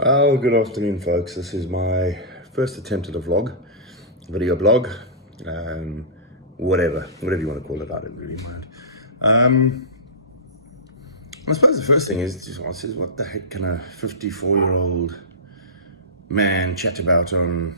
Oh, good afternoon, folks. This is my first attempt at a vlog, video blog, um, whatever you want to call it. I don't really mind. I suppose the first thing is, what the heck can a 54-year-old man chat about on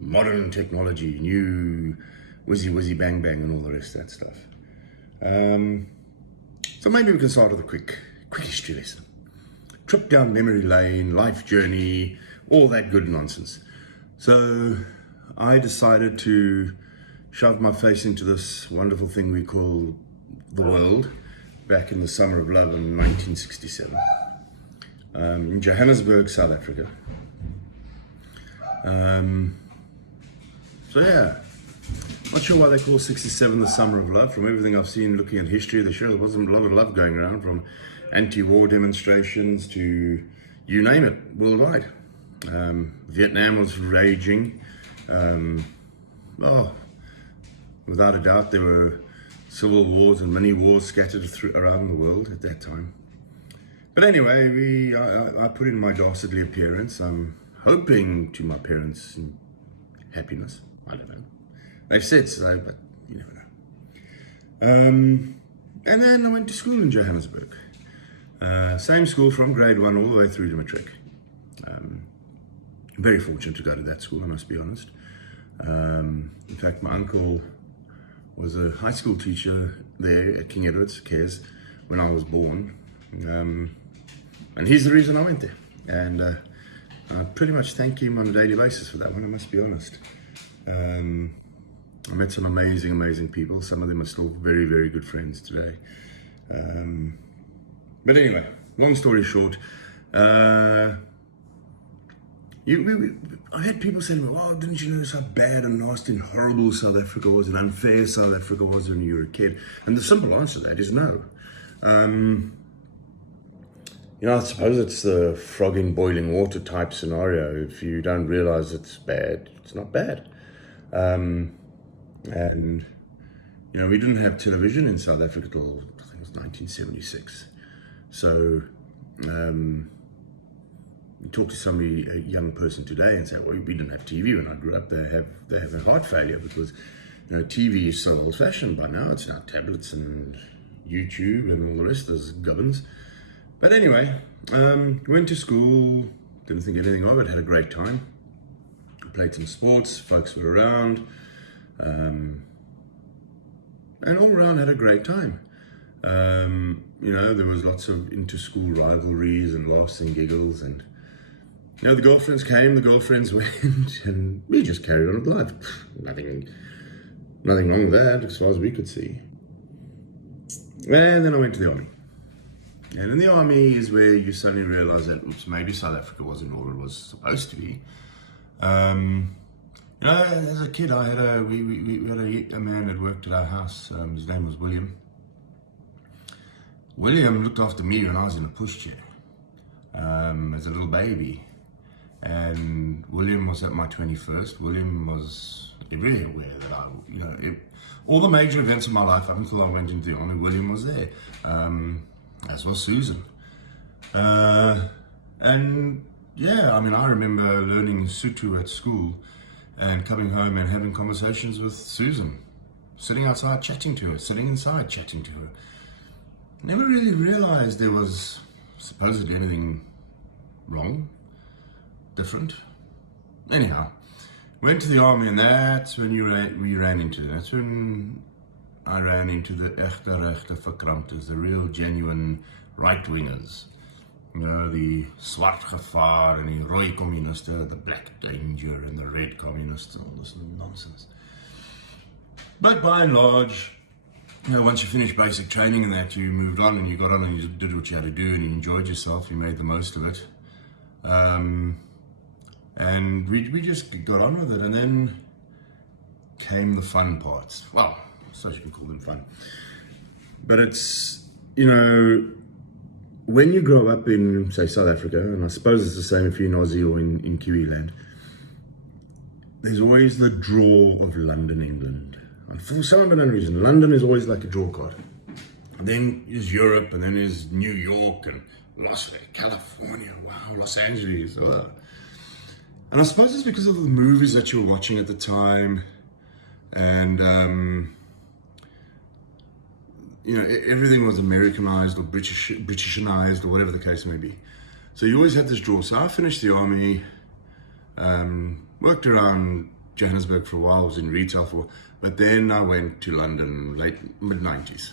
modern technology, new whizzy bang bang, and all the rest of that stuff? So maybe we can start with a quick history lesson. Trip down memory lane, life journey, all that good nonsense. So I decided to shove my face into this wonderful thing we call the world back in the summer of love in 1967 in Johannesburg, South Africa. So yeah, not sure why they call 67 the summer of love. From everything I've seen looking at history, there wasn't a lot of love going around, from anti-war demonstrations to you name it, worldwide. Vietnam was raging. Without a doubt, there were civil wars and many wars scattered around the world at that time. But anyway, I put in my dastardly appearance. I'm hoping to my parents' happiness. I don't know. They've said so, but you never know. And then I went to school in Johannesburg. Same school from grade 1 all the way through to matric. Very fortunate to go to that school, I must be honest. In fact, my uncle was a high school teacher there at King Edward's, Cares, when I was born. And he's the reason I went there. And I pretty much thank him on a daily basis for that one, I must be honest. I met some amazing people. Some of them are still very good friends today. But anyway, long story short, I had people say to me, "Oh, didn't you notice how bad and nasty and horrible South Africa was and unfair South Africa was when you were a kid?" And the simple answer to that is no. I suppose it's the frog in boiling water type scenario. If you don't realize it's bad, it's not bad. And we didn't have television in South Africa till I think it was 1976. So you talk to somebody, a young person today, and say, "Well, we didn't have TV when I grew up." They have a heart failure because TV is so old-fashioned by now. It's now tablets and YouTube and all the rest of those gubbins. But anyway, went to school, didn't think anything of it, had a great time. Played some sports, folks were around, and all around had a great time. There was lots of inter-school rivalries and laughs and giggles, and the girlfriends came, the girlfriends went, and we just carried on with life. Nothing wrong with that as far as we could see. And then I went to the army. And in the army is where you suddenly realize that, oops, maybe South Africa wasn't all it was supposed to be. As a kid, we had a man that worked at our house. His name was William. William looked after me when I was in a pushchair as a little baby. And William was at my 21st. William was really aware that all the major events of my life up until I went into the army, William was there, as was Susan. I remember learning Sotho at school and coming home and having conversations with Susan, sitting outside chatting to her, sitting inside chatting to her. Never really realized there was supposedly anything wrong, different. Anyhow, went to the army, and that's when we ran into it. That's when I ran into the rechte verkramptes, the real genuine right-wingers. The swart gevaar and the rooi communisten, the black danger and the red communists, all this nonsense. But by and large, once you finished basic training and that, you moved on and you got on and you did what you had to do and you enjoyed yourself, you made the most of it. And we just got on with it, and then came the fun parts. Well, I suppose you can call them fun. But it's, when you grow up in, say, South Africa, and I suppose it's the same if you're in Aussie or in Kiwi land, there's always the draw of London, England. And for some unknown reason, London is always like a draw card. Then is Europe, and then is New York and California. Wow, Los Angeles. Ugh. And I suppose it's because of the movies that you were watching at the time, and everything was Americanized or Britishanized or whatever the case may be. So you always had this draw. So I finished the army, worked around Johannesburg for a while, was in retail but then I went to London mid-90s.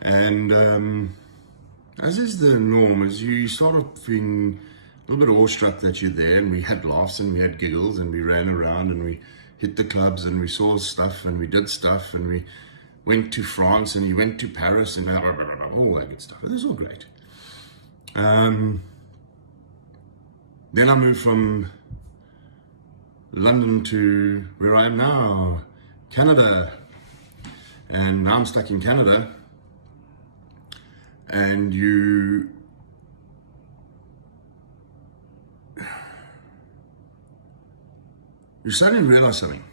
And as is the norm, as you start off being a little bit awestruck that you're there, and we had laughs and we had giggles and we ran around and we hit the clubs and we saw stuff and we did stuff and we went to France and you went to Paris and all that good stuff. It was all great. Then I moved from London to where I am now, Canada. And now I'm stuck in Canada. And you're starting to realize something.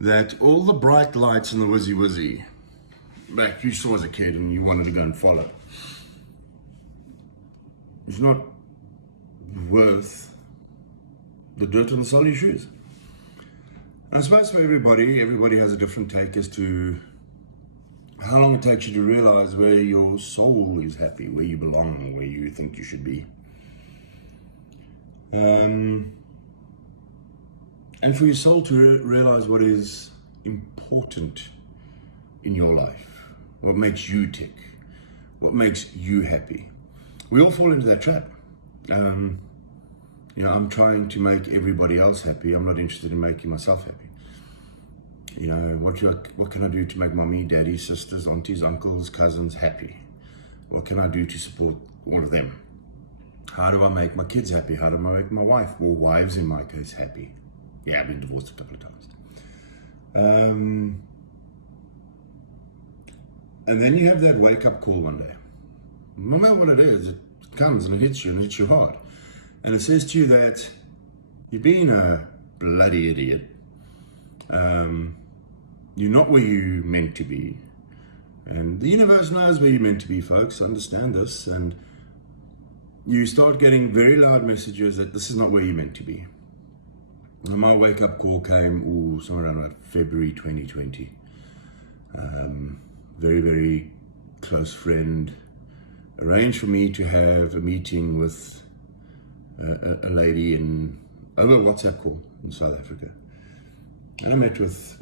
That all the bright lights and the whizzy back you saw as a kid and you wanted to go and follow, it's not worth the dirt on the sole of your shoes. And I suppose for everybody has a different take as to how long it takes you to realize where your soul is happy, where you belong, where you think you should be. And for your soul to realize what is important in your life, what makes you tick, what makes you happy. We all fall into that trap. I'm trying to make everybody else happy. I'm not interested in making myself happy. What can I do to make mommy, daddy, sisters, aunties, uncles, cousins happy? What can I do to support all of them? How do I make my kids happy? How do I make my wife, or wives in my case, happy? Yeah, I've been divorced a couple of times. And then you have that wake-up call one day. No matter what it is, it comes and it hits you hard. And it says to you that you're being a bloody idiot. You're not where you're meant to be. And the universe knows where you're meant to be, folks. Understand this. And you start getting very loud messages that this is not where you're meant to be. And my wake-up call came, somewhere around about February 2020. Very, very close friend arranged for me to have a meeting with a lady over a WhatsApp call in South Africa. And I met with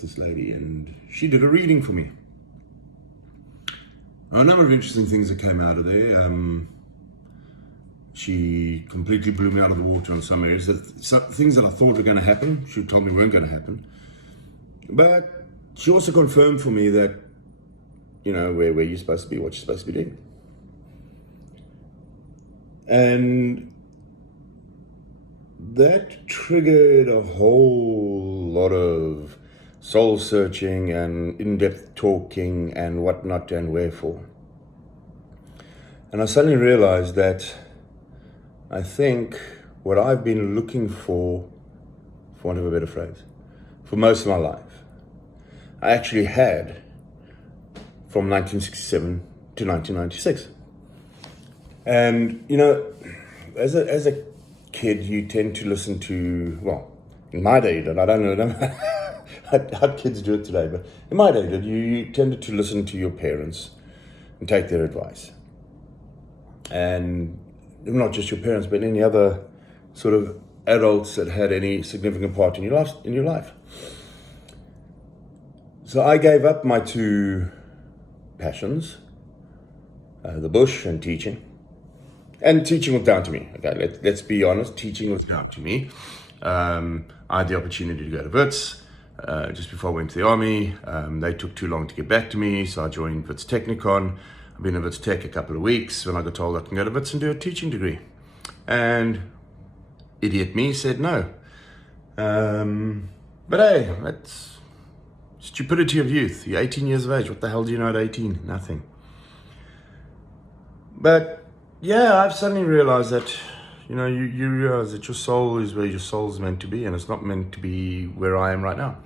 this lady, and she did a reading for me. A number of interesting things that came out of there. She completely blew me out of the water on some areas. Things that I thought were going to happen, she told me weren't going to happen. But she also confirmed for me that, where you're supposed to be, what you're supposed to be doing. And that triggered a whole lot of soul searching and in-depth talking and whatnot and wherefore. And I suddenly realized that I think what I've been looking for want of a better phrase, for most of my life, I actually had from 1967 to 1996. And, as a kid, you tend to listen to, in my day you did, I don't know how kids do it today, but in my day you tended to listen to your parents and take their advice. And not just your parents, but any other sort of adults that had any significant part in your life. So I gave up my two passions, the bush and teaching. And teaching was down to me. Okay, let's be honest, teaching was down to me. I had the opportunity to go to Wits just before I went to the army. They took too long to get back to me, so I joined Wits Technicon. I've been at Wits Tech a couple of weeks when I got told I can go to Wits and do a teaching degree. And idiot me said no. But hey, that's stupidity of youth. You're 18 years of age. What the hell do you know at 18? Nothing. But yeah, I've suddenly realized that, you realize that your soul is where your soul is meant to be, and it's not meant to be where I am right now.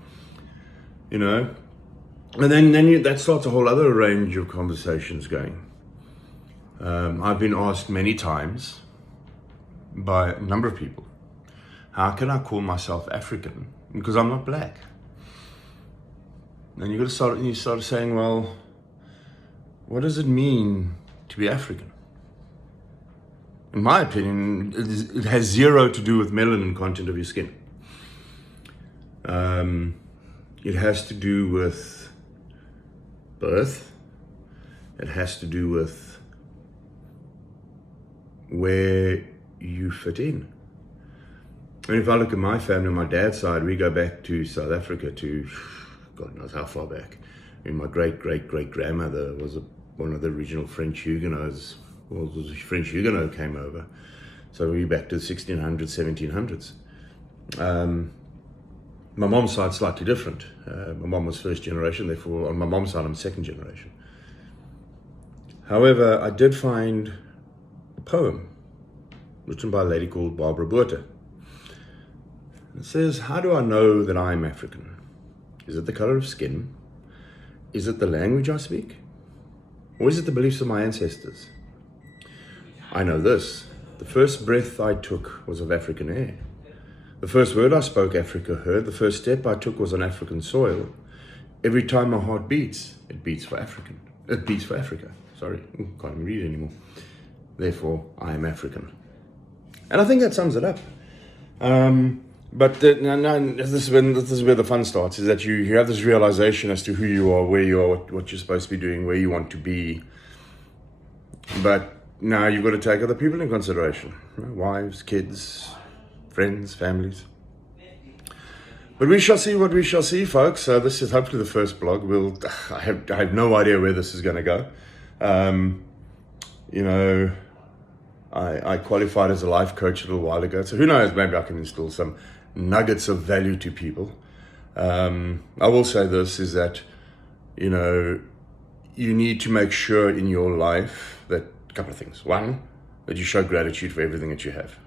And then that starts a whole other range of conversations going. I've been asked many times by a number of people, how can I call myself African? Because I'm not black. And you start saying, well, what does it mean to be African? In my opinion, it has zero to do with melanin content of your skin. It has to do with birth. It has to do with where you fit in. And if I look at my family, my dad's side, we go back to South Africa to God knows how far back. I mean, my great-great-great-grandmother was one of the original French Huguenots. Well, it was a French Huguenot came over. So we're back to the 1600s, 1700s. My mom's side slightly different. My mom was first generation, therefore on my mom's side I'm second generation. However, I did find a poem written by a lady called Barbara Botha. It says, how do I know that I'm African? Is it the color of skin? Is it the language I speak? Or is it the beliefs of my ancestors? I know this. The first breath I took was of African air. The first word I spoke, Africa heard. The first step I took was on African soil. Every time my heart beats, it beats for African. It beats for Africa. Sorry, can't even read anymore. Therefore, I am African. And I think that sums it up. But this is where the fun starts, is that you have this realization as to who you are, where you are, what you're supposed to be doing, where you want to be. But now you've got to take other people in consideration. Wives, kids, friends, families. But we shall see what we shall see, folks. So this is hopefully the first blog. I have no idea where this is going to go. I qualified as a life coach a little while ago. So who knows, maybe I can instill some nuggets of value to people. I will say this, is that, you need to make sure in your life that a couple of things. One, that you show gratitude for everything that you have.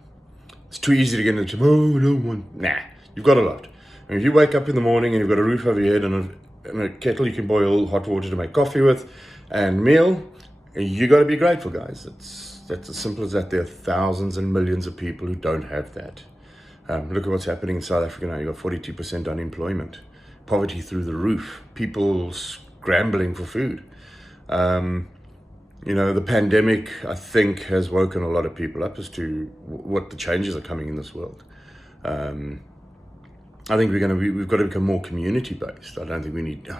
It's too easy to get into, I don't want, you've got a lot. And if you wake up in the morning and you've got a roof over your head and a kettle you can boil hot water to make coffee with and meal, you got to be grateful, guys. That's as simple as that. There are thousands and millions of people who don't have that. Look at what's happening in South Africa now. You've got 42% unemployment, poverty through the roof, people scrambling for food. The pandemic, I think, has woken a lot of people up as to what the changes are coming in this world. I think we've got to become more community-based. I don't think we need,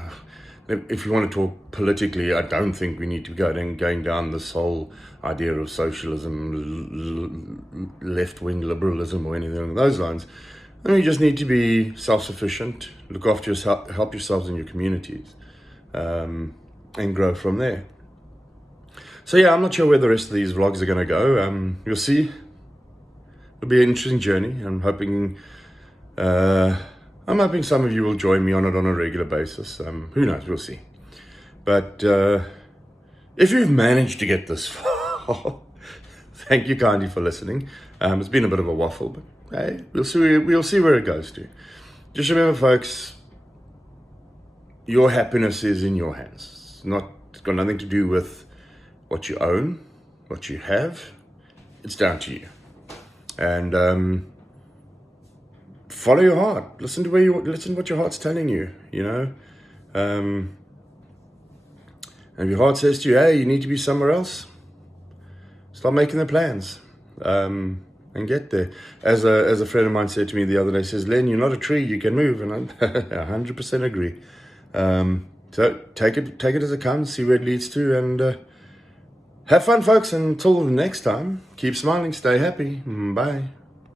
if you want to talk politically, I don't think we need to go going down this whole idea of socialism, left-wing liberalism or anything along those lines. And we just need to be self-sufficient, look after yourself, help yourselves in your communities, and grow from there. So yeah, I'm not sure where the rest of these vlogs are going to go. You'll see. It'll be an interesting journey. I'm hoping some of you will join me on it on a regular basis. Who knows? We'll see. But if you've managed to get this far, thank you kindly for listening. It's been a bit of a waffle, but hey, we'll see where it goes to. Just remember, folks, your happiness is in your hands. It's got nothing to do with what you own, what you have. It's down to you. And follow your heart. Listen to what your heart's telling you. And if your heart says to you, hey, you need to be somewhere else, start making the plans and get there. As a friend of mine said to me the other day, says, Len, you're not a tree, you can move. And I 100% agree. So take it as it comes, see where it leads to, and have fun, folks. Until next time, keep smiling, stay happy. Bye.